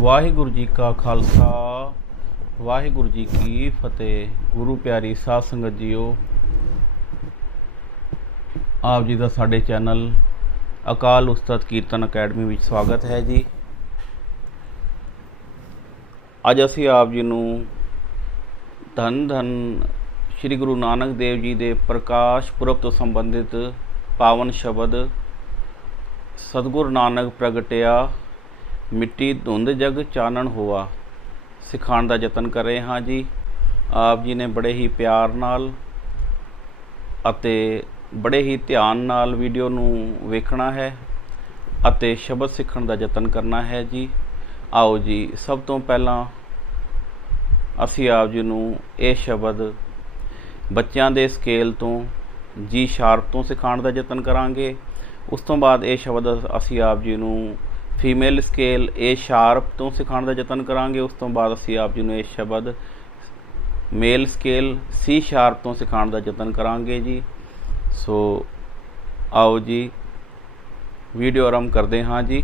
ਵਾਹਿਗੁਰੂ ਜੀ ਕਾ ਖਾਲਸਾ ਵਾਹਿਗੁਰੂ ਜੀ ਕੀ ਫਤਿਹ। ਗੁਰੂ ਪਿਆਰੀ ਸਾਧ ਸੰਗਤ ਜੀਓ, ਆਪ ਜੀ ਦਾ ਸਾਡੇ ਚੈਨਲ ਅਕਾਲ ਉਸਤਤ ਕੀਰਤਨ ਅਕੈਡਮੀ ਵਿੱਚ ਸਵਾਗਤ ਹੈ ਜੀ। ਅੱਜ ਅਸੀਂ ਆਪ ਜੀ ਨੂੰ ਧੰਨ ਧੰਨ ਸ਼੍ਰੀ ਗੁਰੂ ਨਾਨਕ ਦੇਵ ਜੀ ਦੇ ਪ੍ਰਕਾਸ਼ ਪੁਰਬ ਤੋਂ ਸੰਬੰਧਿਤ ਪਾਵਨ ਸ਼ਬਦ ਸਤਿਗੁਰ ਨਾਨਕ ਪ੍ਰਗਟਿਆ ਮਿੱਟੀ ਧੁੰਦ ਜਗ ਚਾਨਣ ਹੋਆ ਸਿਖਾਉਣ ਦਾ ਯਤਨ ਕਰ ਰਹੇ ਹਾਂ ਜੀ। ਆਪ ਜੀ ਨੇ ਬੜੇ ਹੀ ਪਿਆਰ ਨਾਲ ਅਤੇ ਬੜੇ ਹੀ ਧਿਆਨ ਨਾਲ ਵੀਡੀਓ ਨੂੰ ਵੇਖਣਾ ਹੈ ਅਤੇ ਸ਼ਬਦ ਸਿੱਖਣ ਦਾ ਯਤਨ ਕਰਨਾ ਹੈ ਜੀ। ਆਓ ਜੀ, ਸਭ ਤੋਂ ਪਹਿਲਾਂ ਅਸੀਂ ਆਪ ਜੀ ਨੂੰ ਇਹ ਸ਼ਬਦ ਬੱਚਿਆਂ ਦੇ ਸਕੇਲ ਤੋਂ ਜੀ ਸ਼ਾਰਪ ਤੋਂ ਸਿਖਾਉਣ ਦਾ ਯਤਨ ਕਰਾਂਗੇ। ਉਸ ਤੋਂ ਬਾਅਦ ਇਹ ਸ਼ਬਦ ਅਸੀਂ ਆਪ ਜੀ ਨੂੰ ਫੀਮੇਲ ਸਕੇਲ ਏ ਸ਼ਾਰਪ ਤੋਂ ਸਿਖਾਉਣ ਦਾ ਯਤਨ ਕਰਾਂਗੇ। ਉਸ ਤੋਂ ਬਾਅਦ ਅਸੀਂ ਆਪ ਜੀ ਨੂੰ ਇਹ ਸ਼ਬਦ ਮੇਲ ਸਕੇਲ ਸੀ ਸ਼ਾਰਪ ਤੋਂ ਸਿਖਾਉਣ ਦਾ ਯਤਨ ਕਰਾਂਗੇ ਜੀ। ਸੋ ਆਓ ਜੀ, ਵੀਡੀਓ ਆਰੰਭ ਕਰਦੇ ਹਾਂ ਜੀ।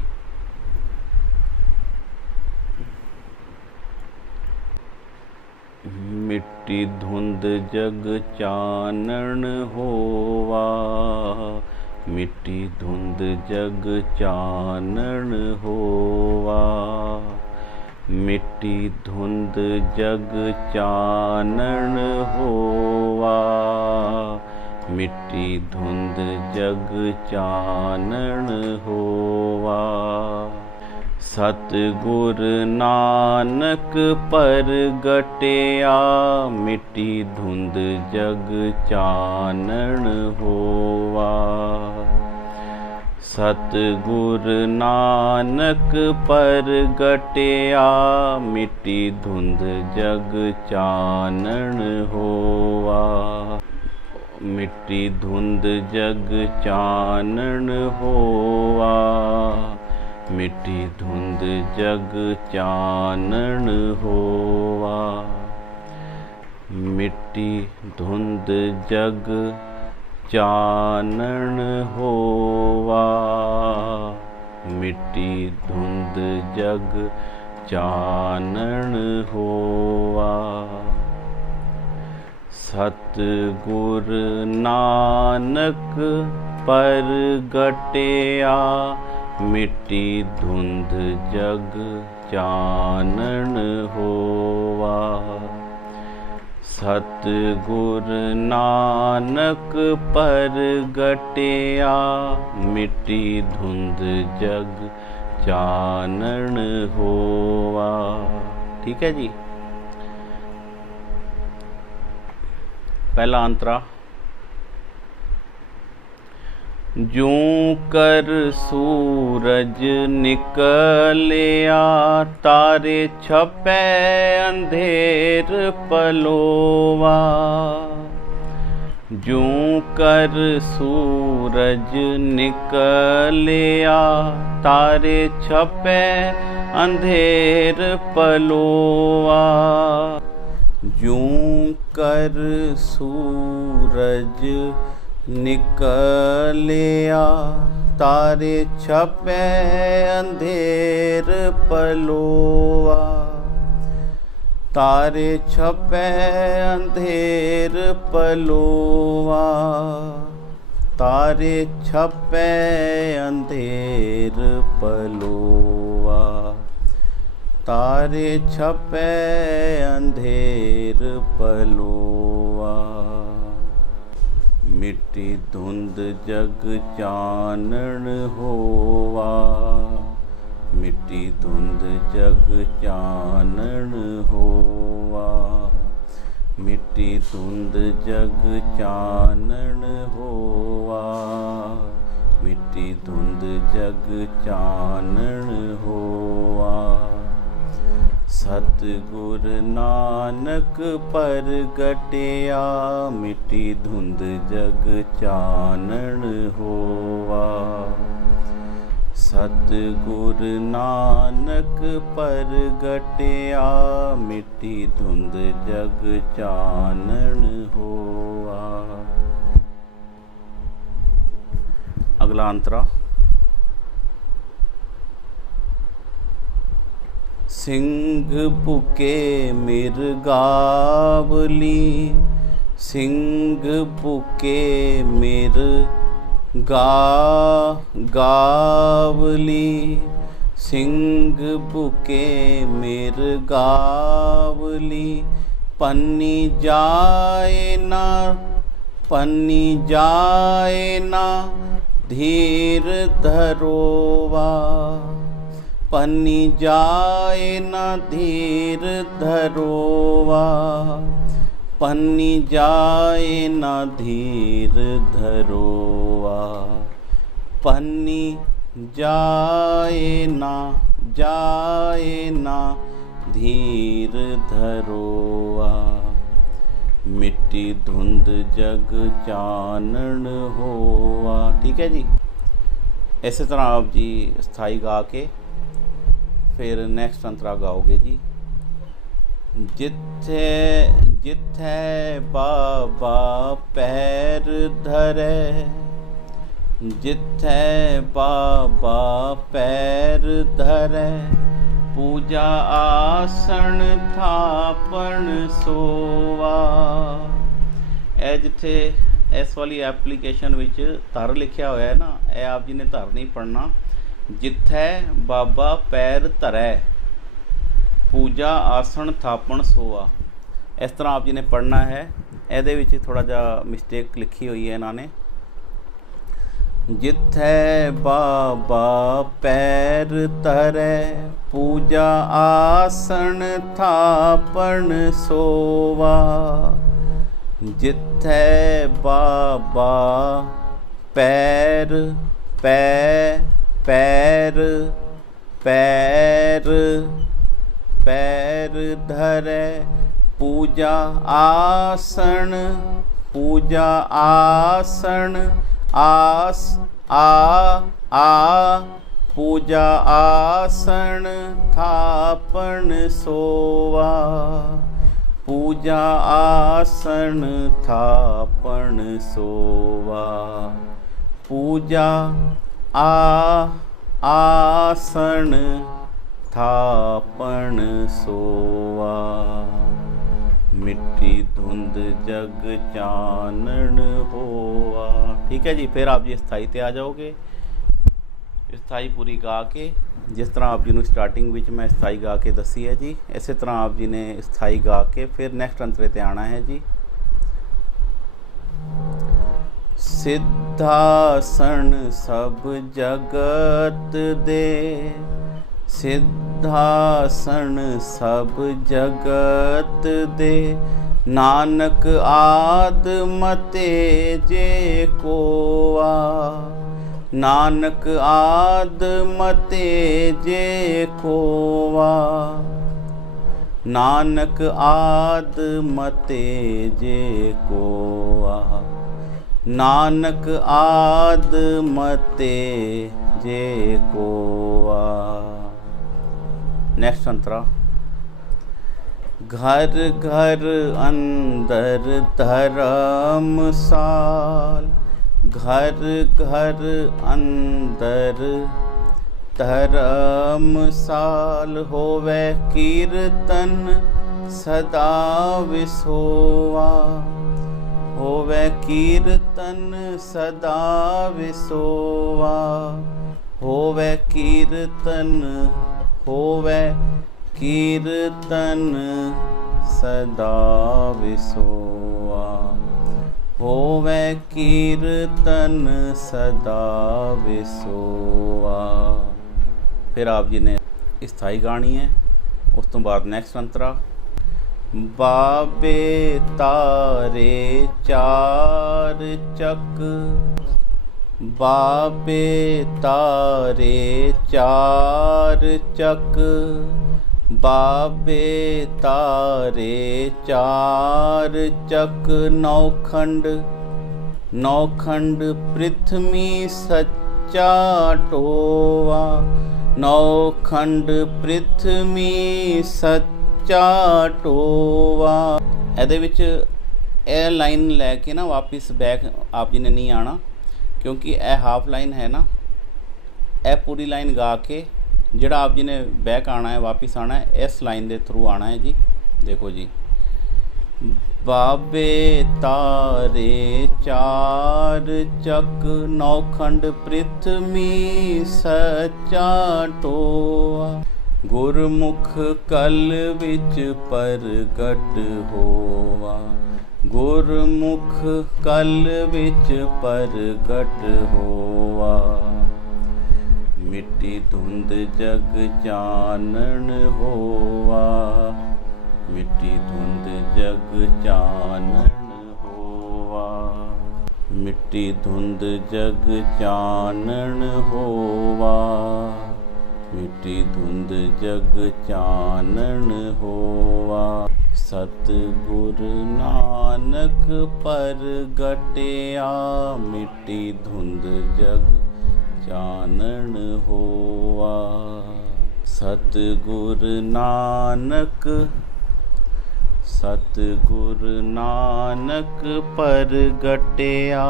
ਮਿੱਟੀ ਧੁੰਦ ਜਗ ਚਾਨਣ ਹੋਵਾ, ਮਿੱਟੀ ਧੁੰਦ ਜਗ ਚਾਨਣ ਹੋਵਾ, ਮਿੱਟੀ ਧੁੰਦ ਜਗ ਚਾਨਣ ਹੋਵਾ, ਮਿੱਟੀ ਧੁੰਦ ਜਗ ਚਾਨਣ ਹੋਵਾ। ਸਤਿਗੁਰ ਨਾਨਕ ਪ੍ਰਗਟਿਆ ਮਿੱਟੀ ਧੁੰਦ ਜਗ ਚਾਨਣ ਹੋਵਾ, ਸਤਿਗੁਰ ਨਾਨਕ ਪ੍ਰਗਟਿਆ ਮਿੱਟੀ ਧੁੰਦ ਜਗ ਚਾਨਣ ਹੋਵਾ, ਮਿੱਟੀ ਧੁੰਦ ਜਗ ਚਾਨਣ ਹੋਵਾ, ਮਿੱਟੀ ਧੁੰਦ ਜਗ ਚਾਨਣ ਹੋਵਾ, ਮਿੱਟੀ ਧੁੰਦ ਜਗ ਚਾਨਣ ਹੋਵਾ, ਮਿੱਟੀ ਧੁੰਦ ਜਗ ਚਾਨਣ ਹੋਵਾ। ਸਤਿਗੁਰ ਨਾਨਕ ਪ੍ਰਗਟਿਆ ਮਿੱਟੀ ਧੁੰਦ ਜਗ ਚਾਨਣ ਹੋਵਾ, ਸਤਿਗੁਰ ਨਾਨਕ ਪ੍ਰਗਟਿਆ ਮਿੱਟੀ ਧੁੰਦ ਜਗ ਚਾਨਣ ਹੋਵਾ। ਠੀਕ ਹੈ ਜੀ। ਪਹਿਲਾ ਅੰਤਰਾ। ਜੂੰ ਕਰ ਸੂਰਜ ਨਿਕਲਿਆ, ਤਾਰੇ ਛਪੈ ਅੰਧੇਰ ਪਲੋਵਾ, ਜੂੰ ਕਰ ਸੂਰਜ ਨਿਕਲਿਆ, ਤਾਰੇ ਛਪੈ ਅੰਧੇਰ ਪਲੋਵਾ, ਜੂੰ ਕਰ ਸੂਰਜ ਨਿਕਲਿਆ, ਤਾਰੇ ਛਪੈ ਅੰਧੇਰ ਪਲੋਆ, ਤਾਰੇ ਛਪੈ ਅੰਧੇਰ ਪਲੋਆ, ਤਾਰੇ ਛਪੈ ਅੰਧੇਰ ਪਲੋਆ, ਤਾਰੇ ਛਪੈ ਅੰਧੇਰ ਪਲੋਆ। ਮਿੱਟੀ ਧੁੰਦ ਜਗ ਚਾਨਣ ਹੋਵਾ, ਮਿੱਟੀ ਧੁੰਦ ਜਗ ਚਾਨਣ ਹੋਵਾ, ਮਿੱਟੀ ਧੁੰਦ ਜਗ ਚਾਨਣ ਹੋਵਾ, ਮਿੱਟੀ ਧੁੰਦ ਜਗ ਚਾਨਣ ਹੋਵਾ। ਸਤਿਗੁਰ ਨਾਨਕ ਪ੍ਰਗਟਿਆ ਮਿੱਟੀ ਧੁੰਦ ਜਗ ਚਾਨਣ ਹੋਵਾ, ਸਤਿਗੁਰ ਨਾਨਕ ਪ੍ਰਗਟਿਆ ਮਿੱਟੀ ਧੁੰਦ ਜਗ ਚਾਨਣ ਹੋਵਾ। ਅਗਲਾ ਅੰਤਰਾ। सिंह भुके मिर्गावली, सिंह भुके गावली, सिंह भुके मिर्गावली। पन्नी जाए ना धीर धरोवा, पन्नी जाए ना धीर धरोवा, पन्नी जाए ना धीर धरोवा, पन्नी जाए ना धीर धरोवा। मिट्टी धुंध जग चानन होवा। ठीक है जी। इसी तरह आप जी स्थाई गा के फिर नेक्स्ट अंतरा गाओगे जी। जिथे जिथे बाबा पैर धरे, जिथे बाबा पैर धरे, पूजा आसन थापण सोवा। ਇਹ ਜਿੱਥੇ ਇਸ ਵਾਲੀ ਐਪਲੀਕੇਸ਼ਨ ਵਿੱਚ ਧਰ ਲਿਖਿਆ ਹੋਇਆ ਹੈ ਨਾ, ਇਹ ਆਪ ਜੀ ਨੇ ਧਰ ਨਹੀਂ ਪੜ੍ਹਨਾ। ਜਿੱਥੇ ਬਾਬਾ ਪੈਰ ਧਰੈ, ਪੂਜਾ ਆਸਣ ਥਾਪਣ ਸੋਆ। ਇਸ ਤਰ੍ਹਾਂ ਆਪ ਜੀ ਨੇ ਪੜ੍ਹਨਾ ਹੈ। ਇਹਦੇ ਵਿੱਚ ਥੋੜ੍ਹਾ ਜਿਹਾ ਮਿਸਟੇਕ ਲਿਖੀ ਹੋਈ ਹੈ ਇਹਨਾਂ ਨੇ। जिथे बाबा पैर धरे, पूजा आसन थापण सोवा। जिथे बाबा पैर पैर पैर पैर धरे, पूजा आसन पूजा आसन थापण सोवा। पूजा आसन थापण सोवा। पूजा आसन थापण सोवा। मिट्टी धुंध जग चानन होवा। ठीक है जी। फिर आप जी स्थाई ते आ जाओगे। स्थाई पूरी गा के, जिस तरह आप जी ने स्टार्टिंग विच मैं स्थाई गा के दसी है जी, इस तरह आप जी ने स्थाई गा के फिर नेक्स्ट अंतरे ते आना है जी। सिद्धासन सब जगत दे, सिद्धासन सब जगत दे, नानक आद मते जे कोआ। नानक आद मते जे कोआ। नानक आद मते जे कोआ। नानक आद मते जे कोआ। नेक्स्ट अंतरा। घर घर अंदर धर्मसाल, घर घर अंदर धर्मसाल, होवे कीर्तन सदा विसोवा। होवे कीर्तन सदा विसोवा। होवे कीर्तन, होवे कीर्तन सदा विसोआ। होवे कीर्तन सदा विसोआ। फिर आप जी ने स्थाई गानी है। उस तो बाद नेक्स्ट अंतरा। बाबे तारे चार चक, बाबे तारे चार चक, बाबे तारे चार चक, नौखंड नौखंड पृथ्वी सच्चा टोवा। नौखंड पृथ्वी सच्चा टोवा। ਇਹਦੇ ਵਿੱਚ ਇਹ ਲਾਈਨ ਲੈ ਕੇ ਨਾ ਵਾਪਿਸ ਬੈਕ ਆਪ ਜੀ ਨੇ ਨਹੀਂ ਆਣਾ, क्योंकि यह हाफ लाइन है ना। यह पूरी लाइन गा के ਜਿਹੜਾ ਆਪ ਜੀ ਨੇ बैक आना है, वापस आना है, इस लाइन के थ्रू आना है जी। देखो जी, बाबे तारे चार चक नौखंड पृथ्वी सचा टोआ, गुरमुख कल विच परगट होवा, गुरमुख कल विच परगट होवा, मिट्टी धुंध जग चानन होवा, मिट्टी धुंध जग चानन होवा, मिट्टी धुंध जग चानन होवा, मिट्टी धुंध जग चानन होवा, सतगुर नानक परगटिया, मिट्टी धुंध जग चानन होवा, सतगुर नानक, सतगुर नानक परगटिया,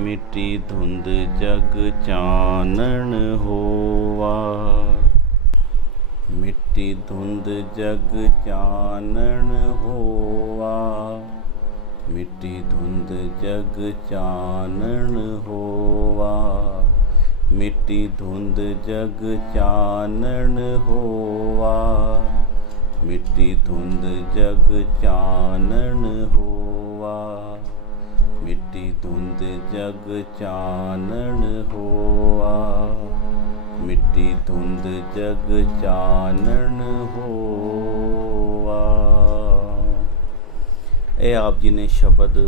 मिट्टी धुंध जग चानन होवा, मिट्टी धुंध जग चानन होवा, मिट्टी धुंध जग चानन होवा, मिट्टी धुंध जग चानन होवा, मिट्टी धुंध जग चानन होवा, मिट्टी धुंध जग चानन होवा, मिट्टी धुंध जग चानन होवा। ਇਹ ਆਪ ਜੀ ਨੇ ਸ਼ਬਦ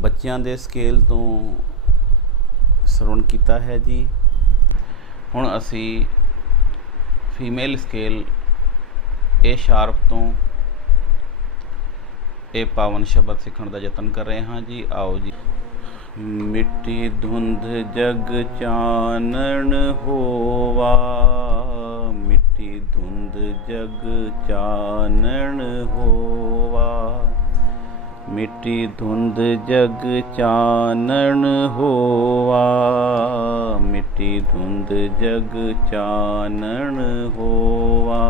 ਬੱਚਿਆਂ ਦੇ ਸਕੇਲ ਤੋਂ ਸਰਵਣ ਕੀਤਾ ਹੈ ਜੀ। ਹੁਣ ਅਸੀਂ ਫੀਮੇਲ ਸਕੇਲ ਏ ਸ਼ਾਰਪ ਤੋਂ ਇਹ ਪਾਵਨ ਸ਼ਬਦ ਸਿੱਖਣ ਦਾ ਯਤਨ ਕਰ ਰਹੇ ਹਾਂ ਜੀ। ਆਓ ਜੀ। मिट्टी धुंध जग चानन होवा, मिट्टी धुंध जग चानन होवा, मिट्टी धुंध जग चानन होवा, मिट्टी धुंध जग चानन होवा,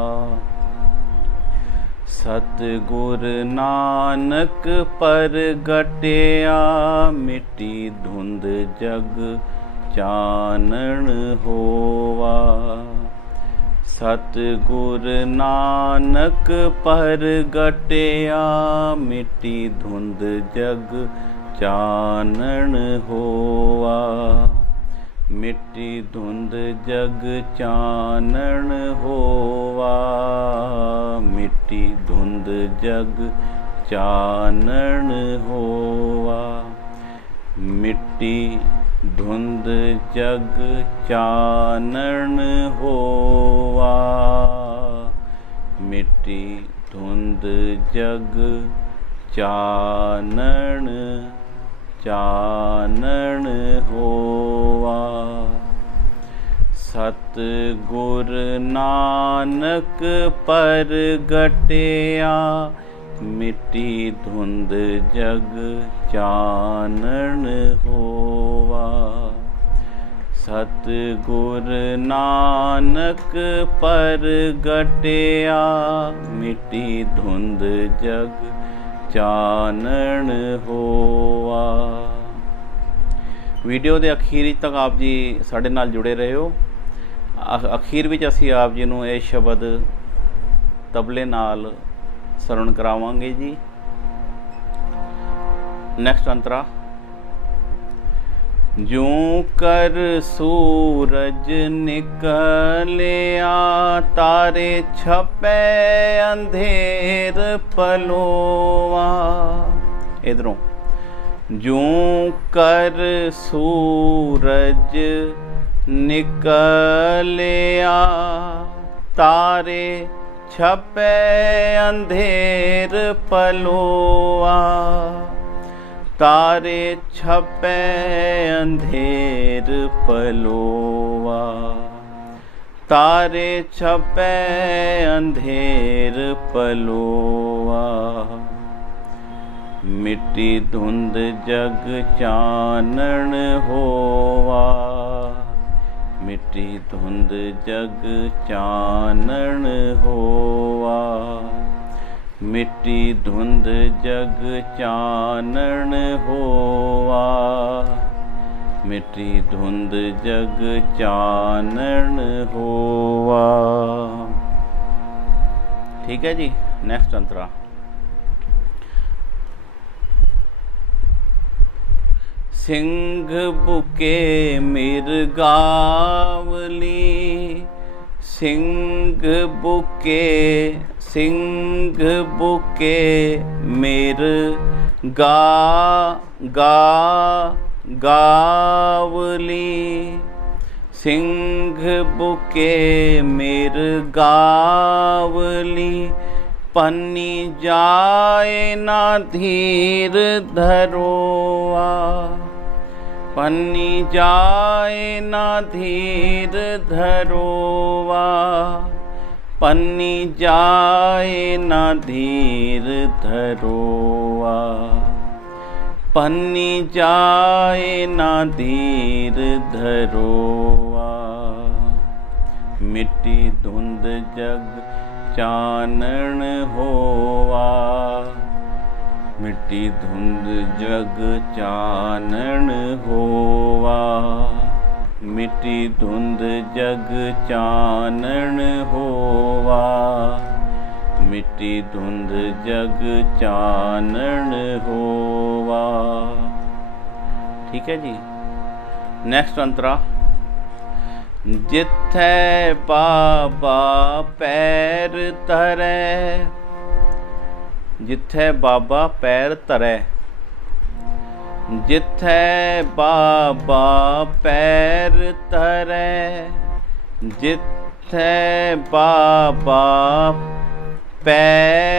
सतगुर नानक परगटिया, मिट्टी धुंध जग चानन होवा, सतगुर नानक परगटिया, मिट्टी धुंध जग चानन होवा, मिट्टी धुंध जग चानन होवा, मिट्टी धुंध जग चानन होवा, मिट्टी धुंध जग चानन होवा, मिट्टी धुंध जग चानन चानन होवा, सतगुर नानक परगटिया, मिट्टी धुंध जग चानन होवा, सतगुर नानक परगटिया, मिट्टी धुंध जग चानन होवा। वीडियो के अखीर तक आप जी साडे नाल जुड़े रहे हो। अखीर विच असी आप जी नूं ये शब्द तबले नाल सरवण करावांगे जी। नैक्सट अंतरा। जूं कर सूरज निकलिया, तारे छपे अंधेर पलोवा। इधरों जूं कर सूरज निकलिया, तारे छपे अंधेर पलोवा, तारे छपे अंधेर पलोवा, तारे छपे अंधेर पलोवा, मिट्टी धुंध जग चानन होवा, मिटी धुंध जग चानण होवा। मिटी धुंध जग चानण होवा। मिटी धुंध जग चानण होवा। ठीक है जी। नेक्स्ट अंतरा। सिंह बुके मिर्गावली। सिंह बुके मिर्गा गावली। सिंह बुके मिर्गावली। पन्नी जाए ना धीर धरोआ। पन्नी जाए ना धीर धरोआ। पन्नी जाए ना धीर धरोआ। पन्नी जाए ना धीर धरोआ। मिट्टी धुंध जग चानण होवा। मिट्टी धुंध जग चानण होवा। मिट्टी धुंध जग चानण होवा। मिट्टी धुंध जग चानण होवा। ठीक है जी। नेक्स्ट अंतरा। जिथे बाबा पैर तरे। जिथे बाबा पैर तरे। जिथे बाबा पैर तरे। जिथे बाबा पैर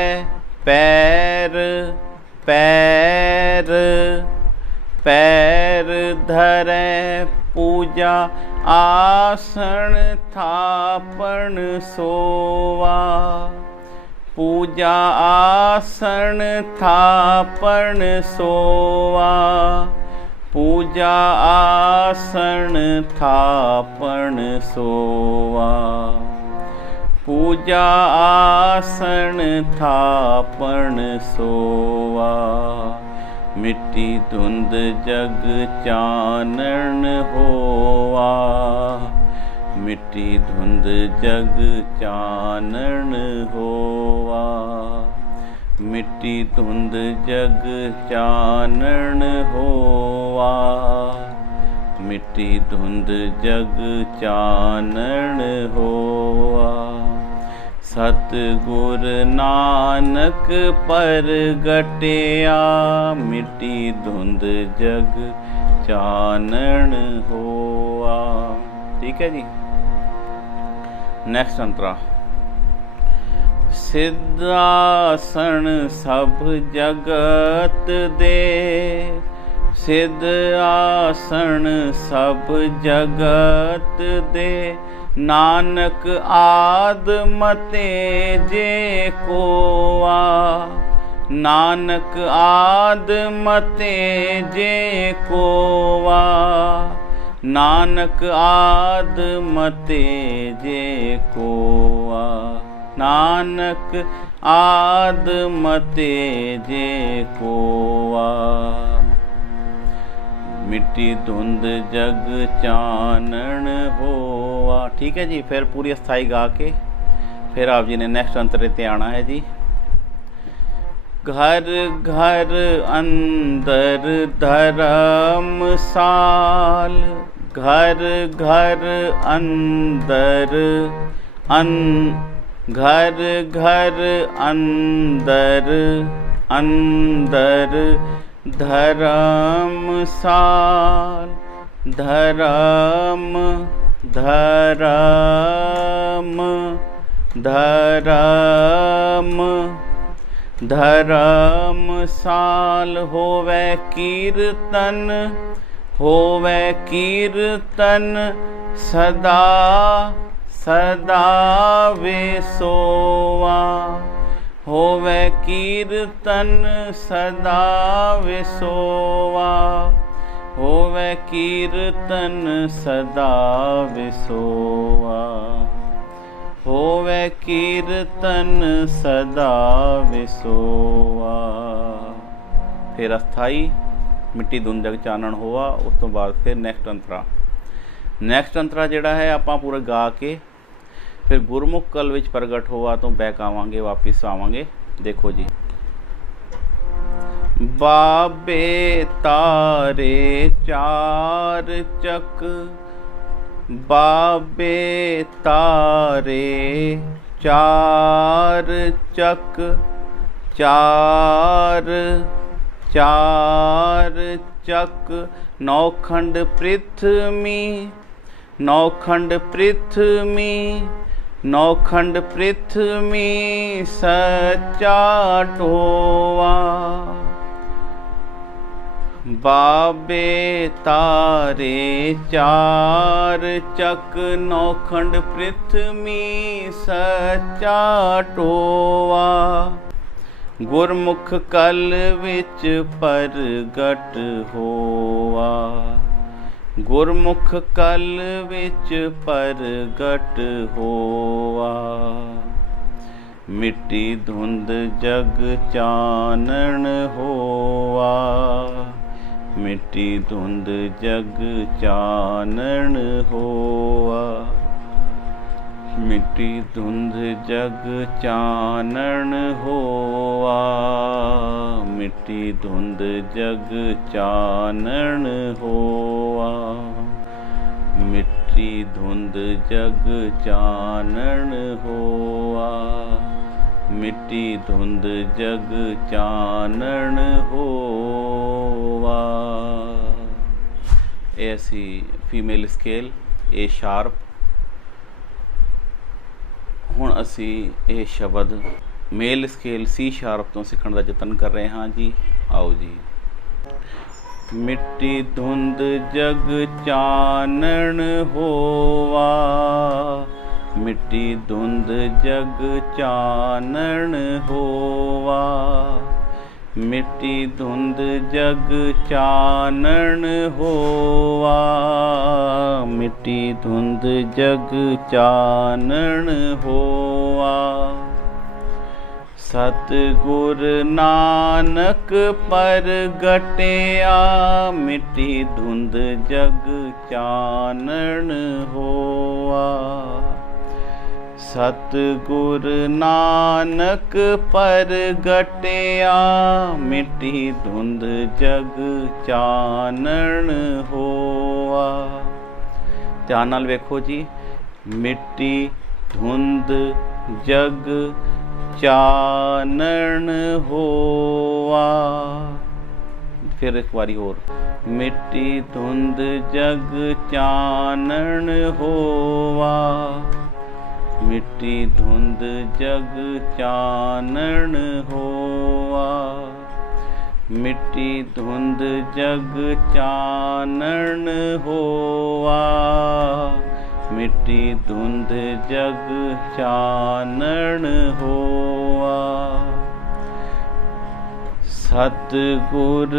धरे। पूजा आसन थापण सोवा। पूजा आसन थापण सोवा। पूजा आसन थापण सोवा। पूजा आसन थापण सोवा। मिट्टी धुंध जग चानण होवा। मिट्टी धुंध जग चानण होवा। मिट्टी धुंध जग चानण होवा। मिट्टी धुंध जग चानण होवा। सतगुर नानक परगटिया। मिट्टी धुंध जग चानण होवा। ठीक है जी। नेक्स्ट अंतरा। सिद्धासन सब जगत दे। सिद्ध आसन सब जगत दे। नानक आद मते जे कोआ। नानक आद मते जे कोआ। नानक आद मते जे कोआ। नानक आद मते जे कोआ। मिट्टी धुंध जग चानण होवा। ठीक है जी। फिर पूरी अस्थाई गा के फिर आप जी ने नेक्स्ट अंतरे ते आना है जी। घर घर अंदर धर्मसाल। घर घर अंदर घर घर अंदर धर्मसाल। धर्म धर्म धर्म धर्मसाल। होवे कीर्तन होवे कीर्तन सदा सदा विसोवा। होवे कीर्तन सदा विसोवा। होवे कीर्तन सदा विसोआ, होवे कीर्तन सदा विसोआ। फिर अस्थाई मिट्टी धुंध जग चानण होआ। उस तो बाद फिर नैक्सट अंतरा। नैक्सट अंतरा जिहड़ा है आपां पूरा गा के फिर गुरमुख कल विच प्रगट होआ तो बैक आवांगे, वापिस आवांगे। देखो जी। बाबे तारे चार चक, बाबे तारे चार चक, चार चार चक, नौखंड पृथ्वी, नौखंड पृथ्वी, नौखंड पृथ्वी सच्चा टोआ। बाबे तारे चार चक, नौखंड पृथ्वी सच्चा टोआ। गुरमुख कल विच प्रगट होआ, गुरमुख कल विच प्रगट होआ। मिट्टी धुंध जग चानण होआ, मिट्टी धुंध जग चानण होआ। मिट्टी धुंध जग चानण होआ, मिट्टी धुंध जग चानण होआ। मिट्टी धुंध जग चानण होआ, मिट्टी धुंध जग चानण होआ। ਇਹ ਅਸੀਂ फीमेल स्केल ए शार्प। ਹੁਣ ਅਸੀਂ ਇਹ ਸ਼ਬਦ ਮੇਲ ਸਕੇਲ ਸੀ ਸ਼ਾਰਪ ਤੋਂ ਸਿੱਖਣ ਦਾ ਯਤਨ ਕਰ ਰਹੇ ਹਾਂ ਜੀ। ਆਓ ਜੀ। ਮਿੱਟੀ ਧੁੰਦ ਜਗ ਚਾਨਣ ਹੋਵਾ, ਮਿੱਟੀ ਧੁੰਦ ਜਗ ਚਾਨਣ ਹੋਵਾ। मिट्टी धुंध जग चानण होवा, मिट्टी धुंध जग चानण होवा। सतगुर नानक प्रगटिया, मिट्टी धुंध जग चानण होवा। सतगुर नानक प्रगटिया, मिट्टी धुंध जग चानण होआ। ध्यान नाल वेखो जी। मिट्टी धुंध जग चानण होआ। फिर एक बारी और। मिट्टी धुंध जग चानण होआ, मिट्टी धुंध जग चानण होआ। मिट्टी धुंध जग चानण होआ, मिट्टी धुंध जग चानण होआ। सतगुर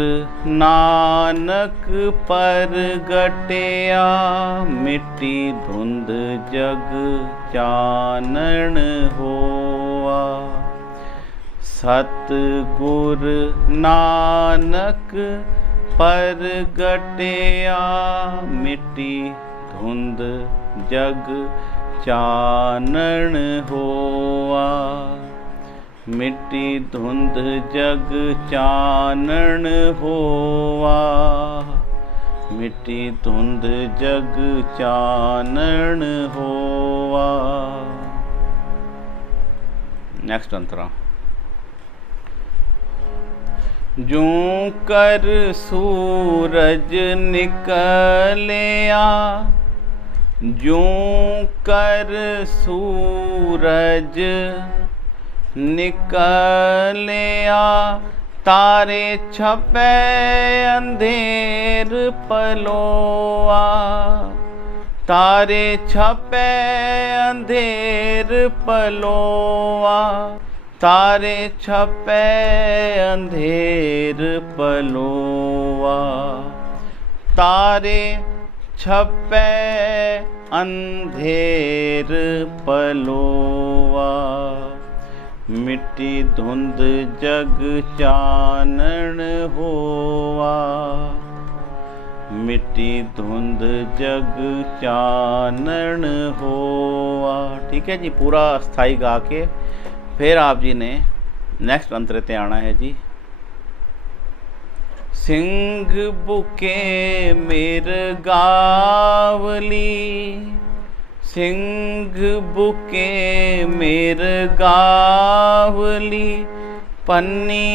नानक प्रगटिया, मिट्टी धुंध जग चानण होआ। सतगुर नानक प्रगटिया, मिट्टी धुंध जग चानण होआ। मिट्टी धुंध जग चानण होआ, मिट्टी धुंध जग चानण होआ। नेक्स्ट अंतरा। जूं कर सूरज निकलिया, जूं कर सूरज निकलिया, तारे छपे अंधेर पलोआ। तारे छपे अंधेर पलोआ, तारे छपे अंधेर पलोआ। तारे छपै अंधेर पलोवा, मिट्टी धुंध जग चानन होवा, मिट्टी धुंध जग चानन होवा। ठीक है जी, पूरा स्थाई गा के फिर आप जी ने नेक्स्ट अंतरे ते आना है जी। सिंह बुके मेर गावली, सिंह बुके मेर गावली, पन्नी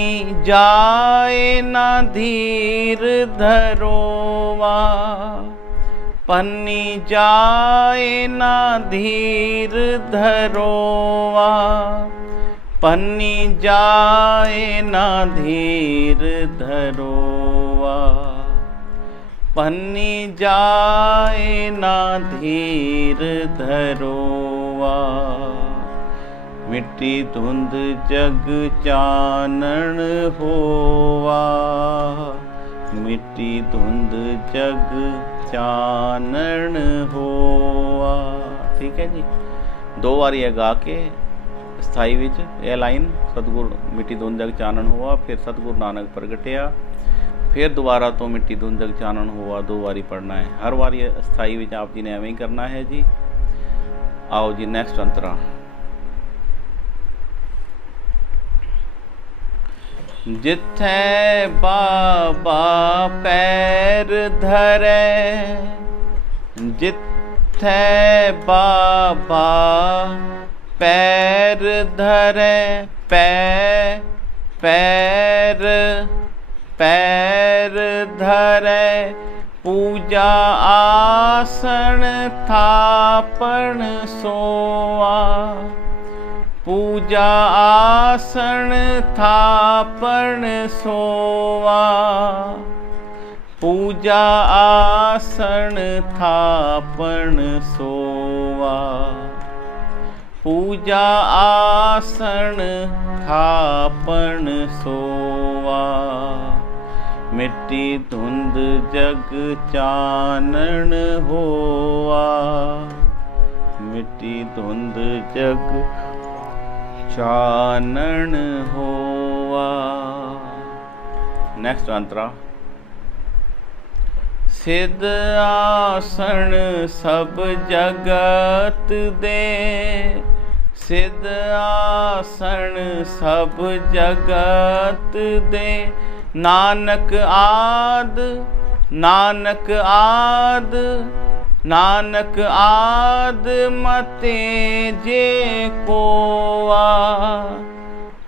जाए ना धीर धरोवा, पन्नी जाए ना धीर धरोवा, पन्नी जाए ना धीर धरोवा, पन्नी जाए ना धीर धरोवा, मिट्टी धुंध जग चानन होवा, मिट्टी धुंध जग चानन होवा। ठीक है जी, 2 बार यह गा के स्थाई विच यह लाइन सतगुर मिट्टी धुंध जग चानन हुआ, फिर सतगुरु नानक प्रगटिया, फिर दोबारा तो मिट्टी धुंध जग चानन हुआ 2 बारी पढ़ना है। हर बार ये स्थाई विच आप जी ने एवं ही करना है जी। आओ जी नेक्स्ट अंतरा। जिथे बाबा पैर धरे, जिथे बाबा पैर धरे, पैर पैर धरे, पूजा आसन थापन सोवा, पूजा आसन थापन सोवा, पूजा आसन थापन सोवा, पूजा आसन थापन सोवा, मिट्टी धुंध जग चानन होवा, मिट्टी धुंध जग चानन होवा। नेक्स्ट अंतरा। सिद्ध आसन सब जगत दे, सिद्ध आसन सब जगत दे, नानक आद, नानक आद, नानक आद मते जे कोआ,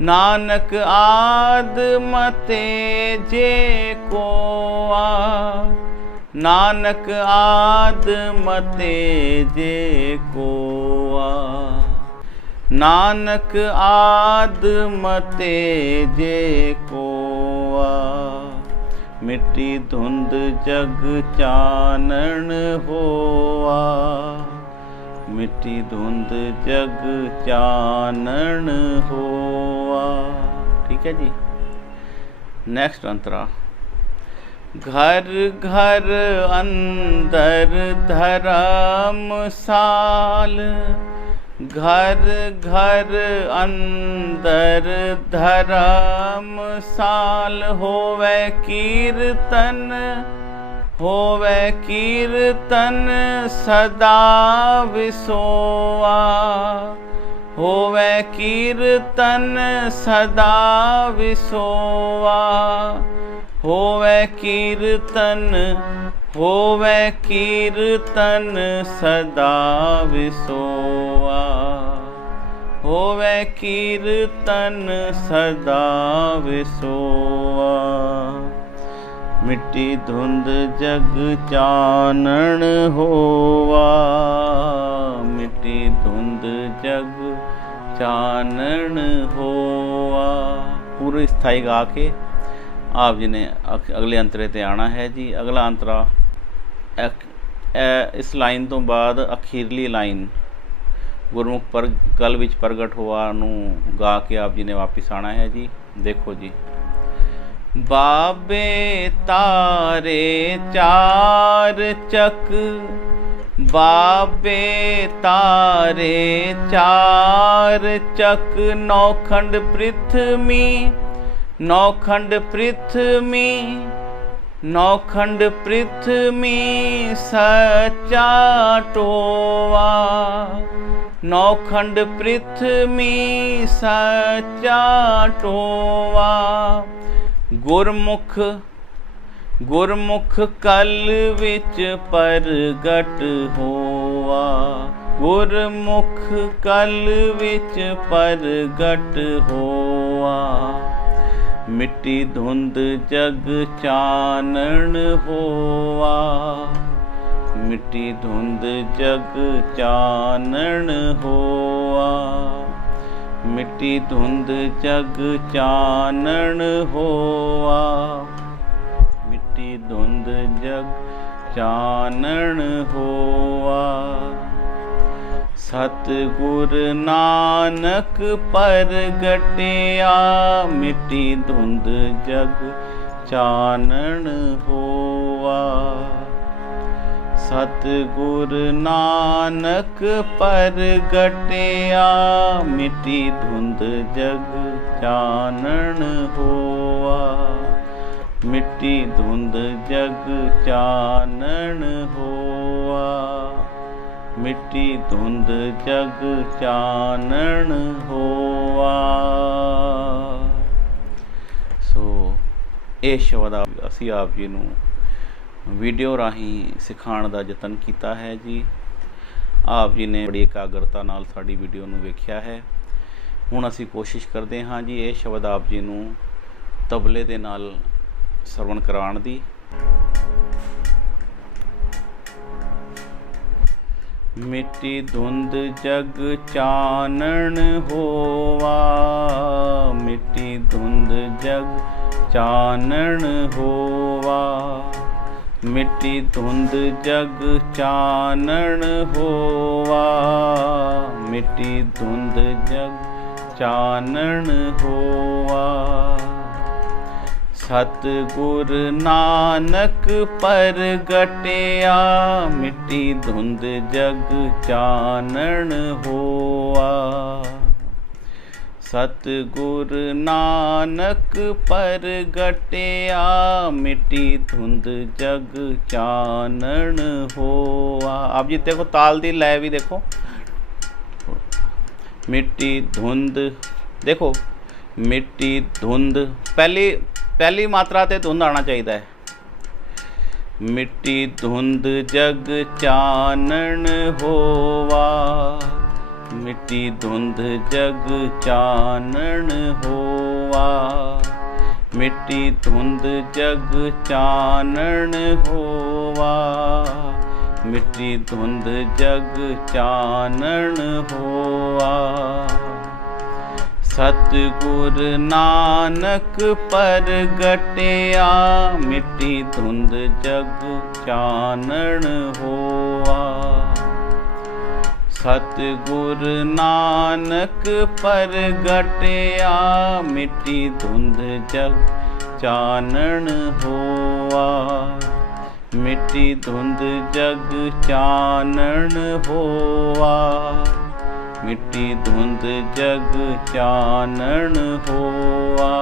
नानक आद मते जे कोआ, नानक आद मते जे कोआ, नानक आद मते जे कोआ, मिट्टी धुंध जग चानन होवा, मिट्टी धुंध जग चानन होवा। ठीक है जी। नेक्स्ट अंतरा। घर घर अंदर धर्मसाल, घर घर अंदर धर्मसाल, होवे कीर्तन, होवे कीर्तन सदा विसोआ, होवे कीर्तन सदा विसोआ, होवे कीर्तन, होवे कीर्तन सदा विसोआ, होवे कीर्तन सदा विसोआ, मिट्टी धुंध जग चानन होवा, मिट्टी धुंध जग चानन होवा। पूरे स्थाई गा के आप जी ने अगले अंतरे ते आना है जी। अगला अंतरा इस लाइन तो बाद अखीरली लाइन गुरमुख पर गल विच प्रगट हुआ नू गा के आप जी ने वापिस आना है जी। देखो जी। बाबे तारे चार चक, बाबे तारे चार चक, नौखंड पृथ्वी, नौखंड पृथ्वी, नौखंड पृथ्वी सचा टोवा, नौखंड पृथ्वी सचा टोवा। गुरमुख, गुरमुख कल विच परगट होवा, गुरमुख कल विच परगट होवा। मिट्टी धुंध जग चानण होवा, मिट्टी धुंध जग चानण होवा, मिट्टी धुंध जग चानण होवा, मिट्टी धुंध जग चानण होवा। सतगुर नानक परगटिया, मिट्टी धुंध जग चानण होवा। सतगुर नानक परगटिया, मिट्टी धुंध जग चानण होवा, मिट्टी धुंध जग चानण होवा, मिट्टी धुंध जग चानण होवा। सो ਇਹ ਸ਼ਬਦ ਅਸੀਂ ਆਪ ਜੀ ਨੂੰ ਵੀਡੀਓ ਰਾਹੀਂ ਸਿਖਾਉਣ ਦਾ ਯਤਨ ਕੀਤਾ ਹੈ ਜੀ। ਆਪ ਜੀ ਨੇ ਬੜੀ ਇਕਾਗਰਤਾ ਨਾਲ ਸਾਡੀ ਵੀਡੀਓ ਨੂੰ ਵੇਖਿਆ ਹੈ। ਹੁਣ ਅਸੀਂ ਕੋਸ਼ਿਸ਼ ਕਰਦੇ ਹਾਂ ਜੀ ਇਹ ਸ਼ਬਦ ਆਪ ਜੀ ਨੂੰ ਤਬਲੇ ਦੇ ਨਾਲ ਸਰਵਣ ਕਰਾਉਣ ਦੀ। मिट्टी धुंध जग चानण होवा, मिट्टी धुंध जग चानण होवा, मिट्टी धुंध जग चानण होवा, मिट्टी धुंध जग चानण होवा। सतगुर नानक परगटिया, मिट्टी धुंध जग चानण होवा। सतगुर नानक परगटिया, मिट्टी धुंध जग चानण होवा। आप जी देखो ताल दी लय भी देखो, मिट्टी धुंध देखो, मिट्टी धुंध पहली मात्रा ते धुंध आना चाहिए है। मिट्टी धुंध जग चानण होवा, मिट्टी धुंध जग चानण होवा, मिट्टी धुंध जग चानण होवा, मिट्टी धुंध जग चानण होवा। सतगुर नानक परगटिया, मिट्टी धुंध जग चानण होवा। सतगुर नानक परगटिया, मिट्टी धुंध जग चानण होवा, मिट्टी धुंध जग चानण होवा, मिट्टी धुंध जग चानण होवा,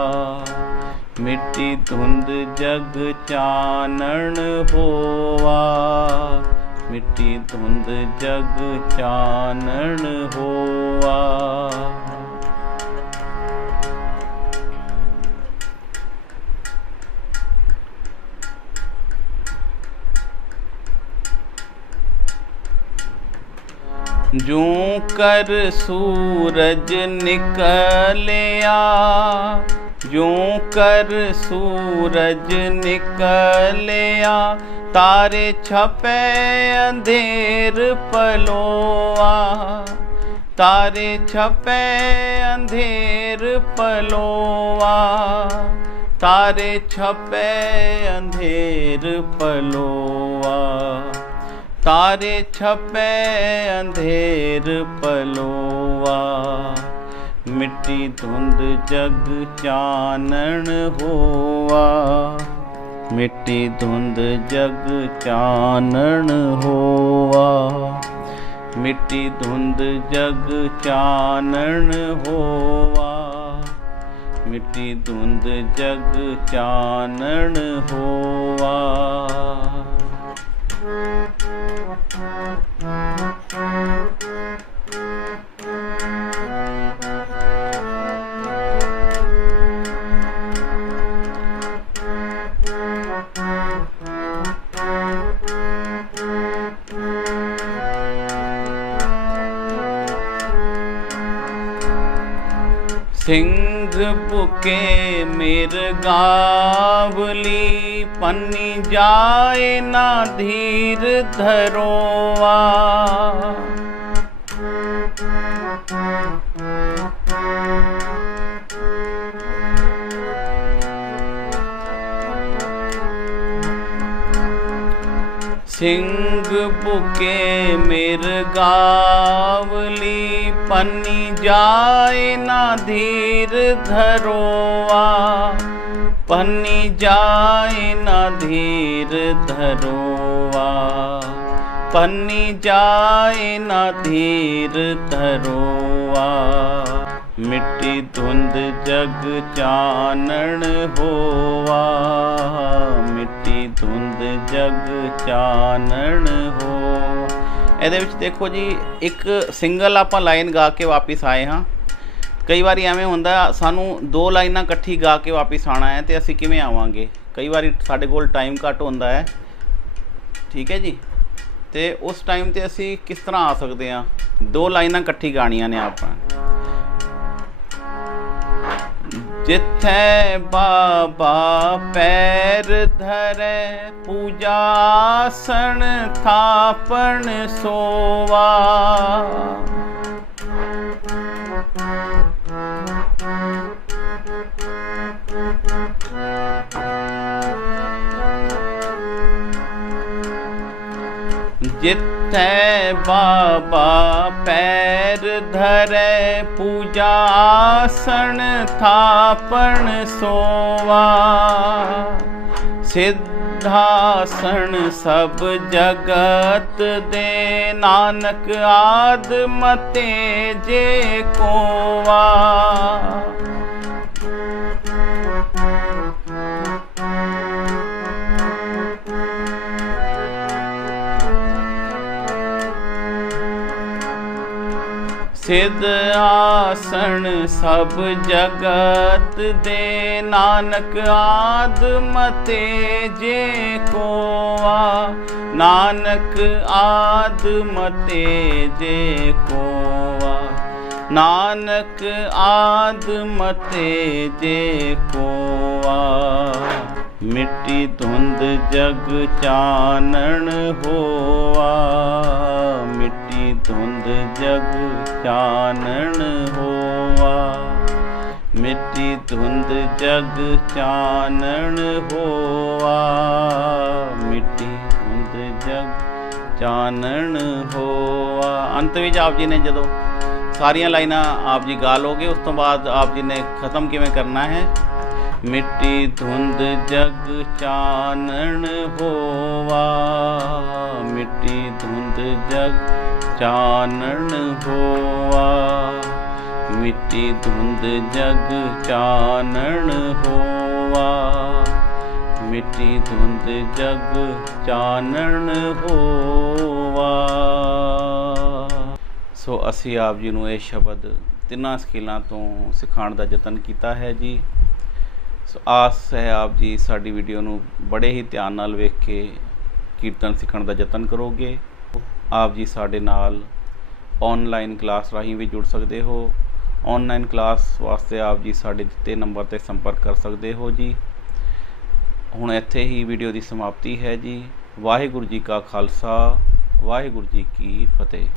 मिट्टी धुंध जग चानण होवा, मिट्टी धुंध जग चानण होवा। जूं कर सूरज निकलिया, जूं कर सूरज निकलिया, तारे छपे अंधेर पलोआ, तारे छपे अंधेर पलोआ, तारे छपे अंधेर पलोआ, तारे छपे अंधेर पलोआ। मिट्टी धुंध जग चानण होवा, मिट्टी धुंध जग चानण होवा, मिट्टी धुंध जग चानण होवा, मिट्टी धुंध जग चानण होवा। सिंह बुके मिर्गावली, पन्नी जाए ना धीर धरोवा, सिंह बुके मिर्गावली, पन्नी जाए ना धीर धरोवा, पन्नी जाए ना धीर धरोवा, पन्नी जाए ना धीर धरोवा। मिट्टी धुंध जग चानण होवा, मिट्टी धुंध जग चानण हो। ਇਹਦੇ ਵਿੱਚ ਦੇਖੋ ਜੀ, ਇੱਕ ਸਿੰਗਲ ਆਪਾਂ ਲਾਈਨ ਗਾ ਕੇ ਵਾਪਿਸ ਆਏ ਹਾਂ। ਕਈ ਵਾਰੀ ਐਵੇਂ ਹੁੰਦਾ ਸਾਨੂੰ ਦੋ ਲਾਈਨਾਂ ਇਕੱਠੀ ਗਾ ਕੇ ਵਾਪਿਸ ਆਉਣਾ ਹੈ ਤੇ ਅਸੀਂ ਕਿਵੇਂ ਆਵਾਂਗੇ? ਕਈ ਵਾਰੀ ਸਾਡੇ ਕੋਲ ਟਾਈਮ ਘੱਟ ਹੁੰਦਾ ਹੈ, ਠੀਕ ਹੈ ਜੀ। ਤੇ ਉਸ ਟਾਈਮ ਤੇ ਅਸੀਂ ਕਿਸ ਤਰ੍ਹਾਂ ਆ ਸਕਦੇ ਹਾਂ? ਦੋ ਲਾਈਨਾਂ ਇਕੱਠੀ ਗਾਣੀਆਂ ਨੇ ਆਪਾਂ। जिथे बाबा पैर धरे, पूजा आसन थापन सोवा, जिथे बाबा पैर धरे, पूजा आसन थापन सोवा, सिद्धासन सब जगत दे, नानक आद मते जे कोवा। सिद्ध आसन सब जगत दे, नानक आद मते जे कोवा, नानक आद मते जे कोवा, नानक आद मते जे कोवा। मिट्टी धुंध जग चानण होवा, मिट्टी धुंध जग चानण होवा, मिट्टी धुंध जग चानण होवा, मिट्टी धुंध जग चानण होवा। अंत विच आप जी ने जदों सारियां लाइनां आप जी गा लोगे, उस तो बाद आप जी ने ख़त्म किवें करना है? मिट्टी धुंध जग चानण होवा, मिट्टी धुंध जग चानण होवा, मिट्टी धुंध जग चानण होवा, मिट्टी धुंध जग चानण होवा। सो असी आप जी नूं ये शब्द तिन्हां स्किल्लां तो सिखाउण दा यतन कीता है जी। सो आस है आप जी साडी वीडियो नूं बड़े ही ध्यान नाल वेख के कीर्तन सीखण दा यतन करोगे। आप जी साडे नाल ऑनलाइन क्लास राही भी जुड़ सकते हो। ऑनलाइन क्लास वास्ते आप जी साडे दित्ते नंबर ते संपर्क कर सकते हो जी। हुण इत्थे ही वीडियो की समाप्ति है जी। वाहिगुरू जी का खालसा, वाहिगुरू जी की फतेह।